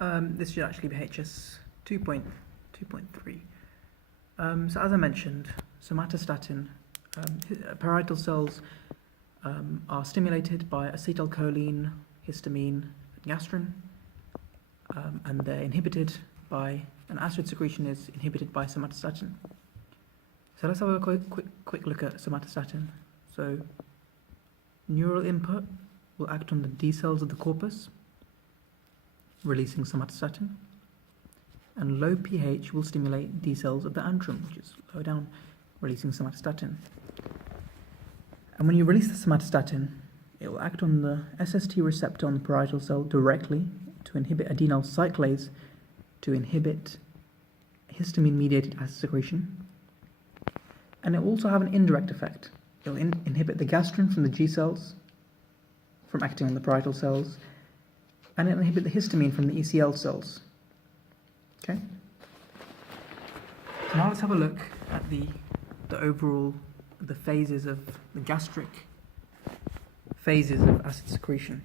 This should actually be HS 2.2.3. So as I mentioned, somatostatin, parietal cells are stimulated by acetylcholine, histamine, and gastrin, and they're inhibited by, an acid secretion is inhibited by somatostatin. So let's have a quick look at somatostatin. So neural input will act on the D cells of the corpus, releasing somatostatin, and low pH will stimulate D cells of the antrum, which is lower down, releasing somatostatin. And when you release the somatostatin, it will act on the SST receptor on the parietal cell directly to inhibit adenyl cyclase, to inhibit histamine-mediated acid secretion. And it will also have an indirect effect. It will inhibit the gastrin from the G cells from acting on the parietal cells, and it will inhibit the histamine from the ECL cells. Okay? So now let's have a look at the overall, the phases of the gastric phases of acid secretion.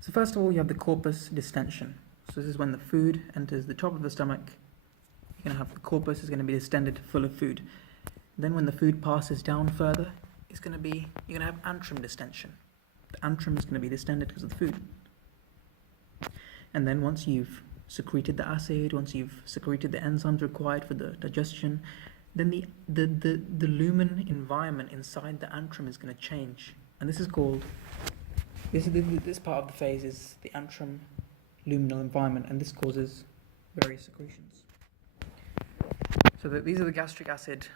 So first of all, you have the corpus distension. So this is when the food enters the top of the stomach. You're going to have the corpus is going to be distended full of food. Then when the food passes down further, you're going to have antrum distension. The antrum is going to be distended because of the food. And then once you've secreted the acid, once you've secreted the enzymes required for the digestion, then the lumen environment inside the antrum is going to change. And this is called, this part of the phase is the antrum luminal environment, and this causes various secretions. So these are the gastric acid,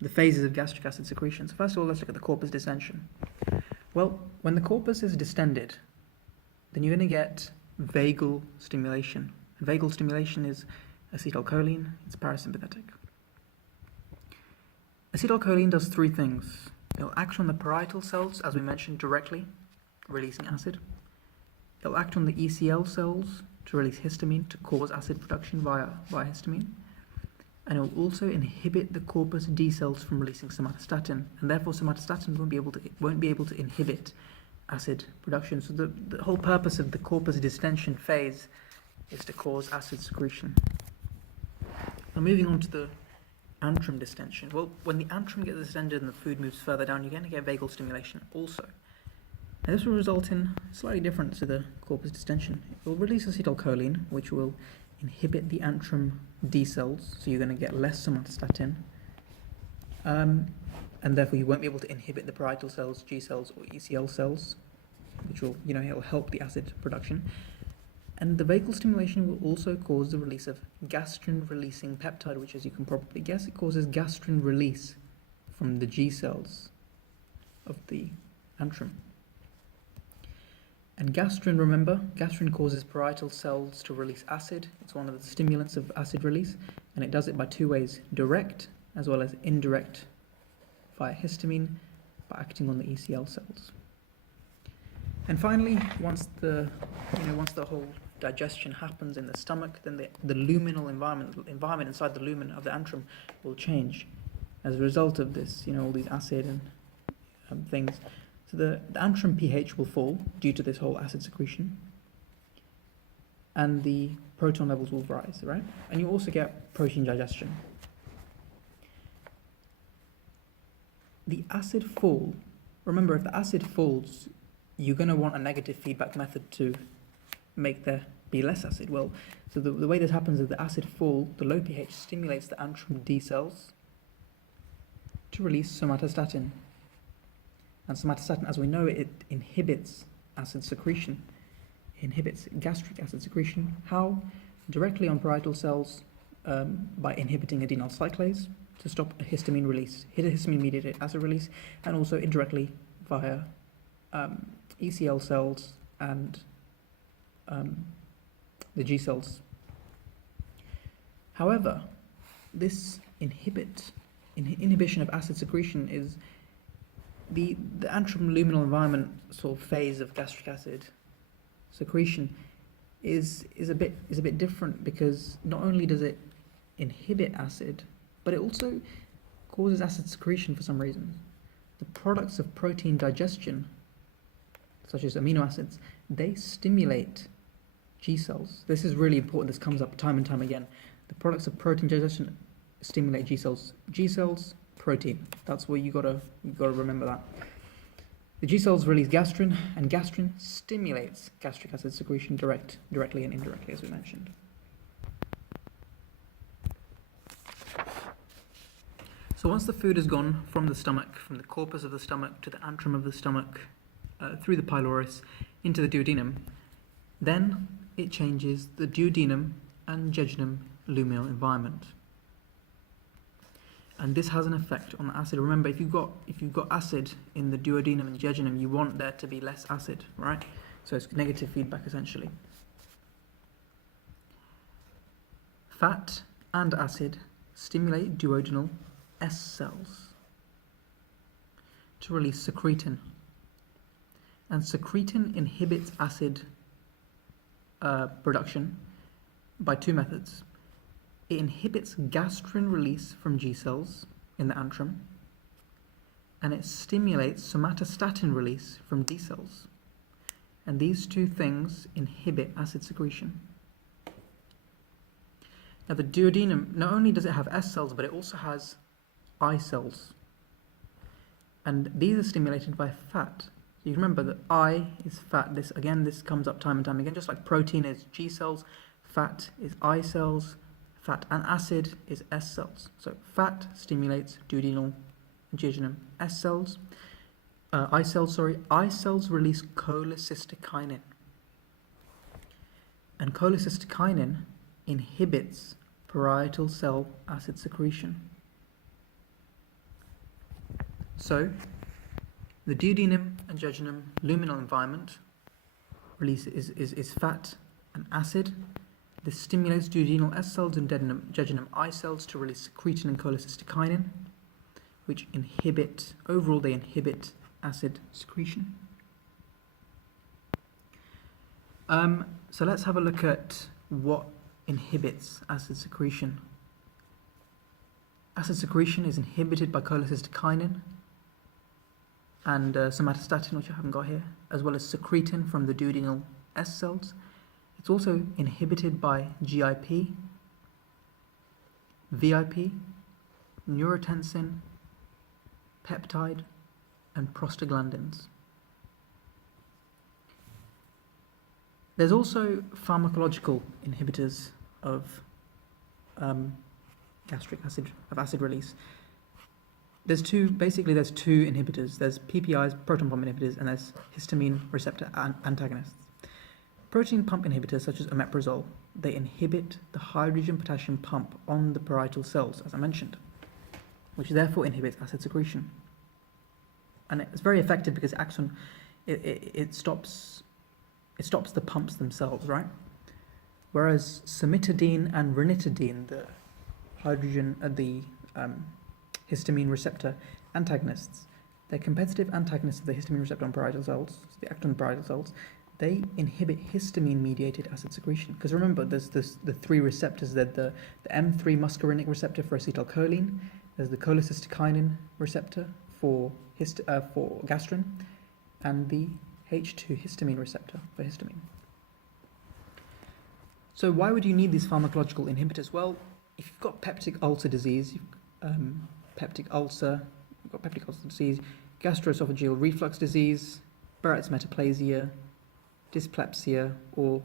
the phases of gastric acid secretion. So first of all, let's look at the corpus distension. Well, when the corpus is distended, then you're going to get vagal stimulation. And vagal stimulation is acetylcholine, it's parasympathetic. Acetylcholine does three things. It'll act on the parietal cells, as we mentioned, directly, releasing acid. It'll act on the ECL cells to release histamine, to cause acid production via histamine. And it will also inhibit the corpus D cells from releasing somatostatin, and therefore somatostatin won't be able to inhibit acid production. So the whole purpose of the corpus distension phase is to cause acid secretion. Now moving on to the antrum distension. Well, when the antrum gets distended and the food moves further down, you're going to get vagal stimulation also. Now this will result in slightly different to the corpus distension. It will release acetylcholine, which will inhibit the antrum D cells, so you're going to get less somatostatin, and therefore you won't be able to inhibit the parietal cells, G cells, or ECL cells, which will, it will help the acid production. And the vagal stimulation will also cause the release of gastrin-releasing peptide, which, as you can probably guess, it causes gastrin release from the G cells of the antrum. And gastrin, remember, gastrin causes parietal cells to release acid. It's one of the stimulants of acid release, and it does it by two ways: direct as well as indirect, via histamine, by acting on the ECL cells. And finally, once the whole digestion happens in the stomach, then the luminal environment inside the lumen of the antrum will change as a result of this, all these acid and things. So the antrum pH will fall due to this whole acid secretion, and the proton levels will rise, right? And you also get protein digestion. The acid fall, remember, if the acid falls, you're going to want a negative feedback method to make there be less acid. Well, so the way this happens is the acid fall, the low pH stimulates the antrum D cells to release somatostatin. And somatostatin, as we know, it inhibits acid secretion. It inhibits gastric acid secretion. How? Directly on parietal cells by inhibiting adenyl cyclase to stop a histamine release, histamine-mediated acid release, and also indirectly via ECL cells and the G cells. However, this inhibition of acid secretion is the antrum luminal environment sort of phase of gastric acid secretion is a bit different, because not only does it inhibit acid, but it also causes acid secretion for some reason. The products of protein digestion, such as amino acids, they stimulate G cells. This is really important. This comes up time and time again. The products of protein digestion stimulate G cells. G cells, protein. That's what you gotta remember that. The G cells release gastrin, and gastrin stimulates gastric acid secretion directly and indirectly, as we mentioned. So once the food has gone from the stomach, from the corpus of the stomach to the antrum of the stomach, through the pylorus into the duodenum, then it changes the duodenum and jejunum luminal environment. And this has an effect on the acid. Remember, if you've got acid in the duodenum and jejunum, you want there to be less acid, right? So it's negative feedback essentially. Fat and acid stimulate duodenal S cells to release secretin. And secretin inhibits acid production by two methods. It inhibits gastrin release from G cells in the antrum, and it stimulates somatostatin release from D cells. And these two things inhibit acid secretion. Now the duodenum, not only does it have S cells, but it also has I cells. And these are stimulated by fat. You remember that I is fat. This comes up time and time again. Just like protein is G cells, fat is I cells, fat and acid is S cells. So fat stimulates duodenal and jejunum S cells. I cells release cholecystokinin. And cholecystokinin inhibits parietal cell acid secretion. So the duodenum and jejunum luminal environment is fat and acid. This stimulates duodenal S cells and jejunum I cells to release secretin and cholecystokinin, which inhibit acid secretion. So let's have a look at what inhibits acid secretion. Acid secretion is inhibited by cholecystokinin and somatostatin, which I haven't got here, as well as secretin from the duodenal S cells. It's also inhibited by GIP, VIP, neurotensin, peptide, and prostaglandins. There's also pharmacological inhibitors of acid release. There's two inhibitors. There's PPIs, proton pump inhibitors, and there's histamine receptor antagonists. Protein pump inhibitors such as omeprazole, they inhibit the hydrogen potassium pump on the parietal cells, as I mentioned, which therefore inhibits acid secretion. And it's very effective because it stops the pumps themselves, right? Whereas cimetidine and ranitidine, the histamine receptor antagonists, they're competitive antagonists of the histamine receptor on parietal cells, so they act on parietal cells. They inhibit histamine-mediated acid secretion. Because remember, there's the three receptors. There's the M3 muscarinic receptor for acetylcholine. There's the cholecystokinin receptor for gastrin, and the H2 histamine receptor for histamine. So why would you need these pharmacological inhibitors? Well, if you've got peptic ulcer disease, peptic ulcer disease, gastroesophageal reflux disease, Barrett's metaplasia, dysplepsia, or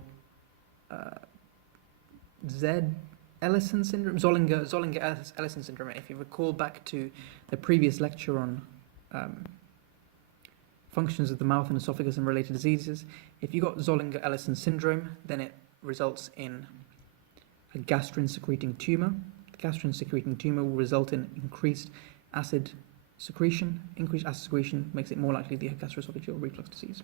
Ellison syndrome, Zollinger-Ellison syndrome. If you recall back to the previous lecture on functions of the mouth and esophagus and related diseases, if you got Zollinger-Ellison syndrome, then it results in a gastrin-secreting tumor. The gastrin-secreting tumor will result in increased acid secretion. Increased acid secretion makes it more likely to have gastroesophageal reflux disease.